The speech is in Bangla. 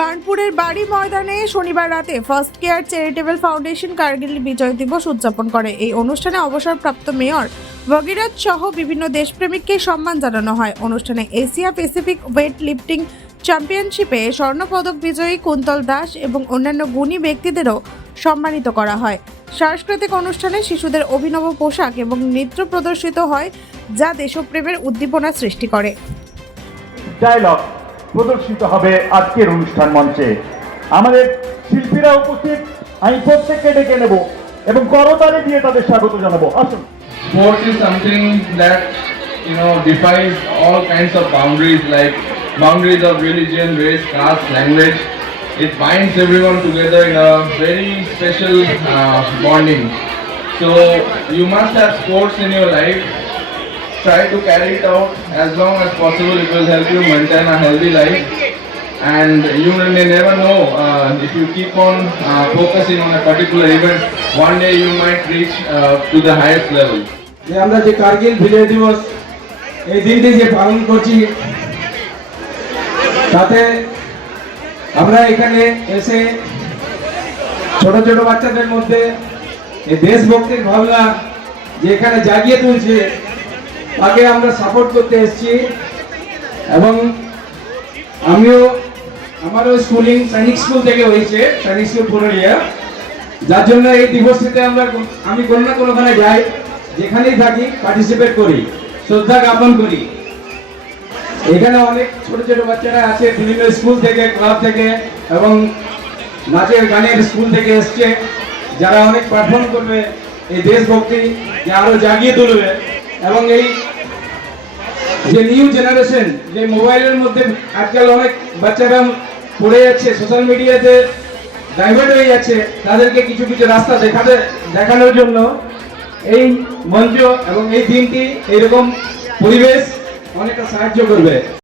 বার্নপুরের বাড়ি ময়দানে শনিবার রাতে first care charitable foundation Kargil Vijay Diwas উদযাপন করে। এই অনুষ্ঠানে অবসরপ্রাপ্ত মেয়র ভগীরথ সহ বিভিন্ন দেশপ্রেমিককে সম্মান জানানো হয়। অনুষ্ঠানে এশিয়া প্যাসিফিক ওয়েট লিফটিং চ্যাম্পিয়নশিপে স্বর্ণপদক বিজয়ী কুন্তল দাস এবং অন্যান্য গুণী ব্যক্তিদেরও সম্মানিত করা হয়। সাংস্কৃতিক অনুষ্ঠানে শিশুদের অভিনব পোশাক এবং নৃত্য প্রদর্শিত হয়, যা দেশপ্রেমের উদ্দীপনা সৃষ্টি করে। ডায়লগ প্রদর্শিত হবে আজকের অনুষ্ঠান মঞ্চে। আমাদের শিল্পীরা উপস্থিত, আমি প্রত্যেককে ডেকে নেব এবং করতালে দিয়ে তাদের স্বাগত জানাব। আসুন। Sports is something that you know defines all kinds of boundaries like boundaries of religion race caste language it binds everyone together in a very special bonding so you must have sports in your life try to carry it out as long as possible it will help you maintain a healthy life and you may never know uh, if you keep on uh, focusing on a particular event one day you might reach uh, to the highest level যে আমরা যে কার্গিল বিজয় দিবস এই দিনটি যে পালন করছি তাতে আমরা এখানে এসে ছোট ছোট বাচ্চাদের মধ্যে এই দেশভক্তির ভাবনা যে এখানে জাগিয়ে তুলছে তাকে আমরা সাপোর্ট করতে এসেছি এবং আমিও আমারও স্কুলিং সৈনিক স্কুল থেকে হয়েছে সৈনিক স্কুল পুরুলিয়া। যার জন্য এই দিবসটিতে আমরা আমি কোনো না কোনোখানে যাই, যেখানেই থাকি পার্টিসিপেট করি, শ্রদ্ধা জ্ঞাপন করি। এখানে অনেক ছোট ছোট বাচ্চারা আছে, বিভিন্ন স্কুল থেকে ক্লাব থেকে এবং নাচের গানের স্কুল থেকে এসছে। যারা অনেক পারফর্ম করবে, এই দেশভক্তি যে আরও জাগিয়ে তুলবে। এবং এই যে নিউ জেনারেশন যে মোবাইলের মধ্যে আজকাল অনেক বাচ্চারা পড়ে যাচ্ছে সোশ্যাল মিডিয়াতে ডাইভার্ট হয়ে যাচ্ছে, তাদেরকে কিছু কিছু রাস্তা দেখাতে, দেখানোর জন্য এই মঞ্চ এবং এই দিনটি এরকম পরিবেশ অনেকটা সাহায্য করবে।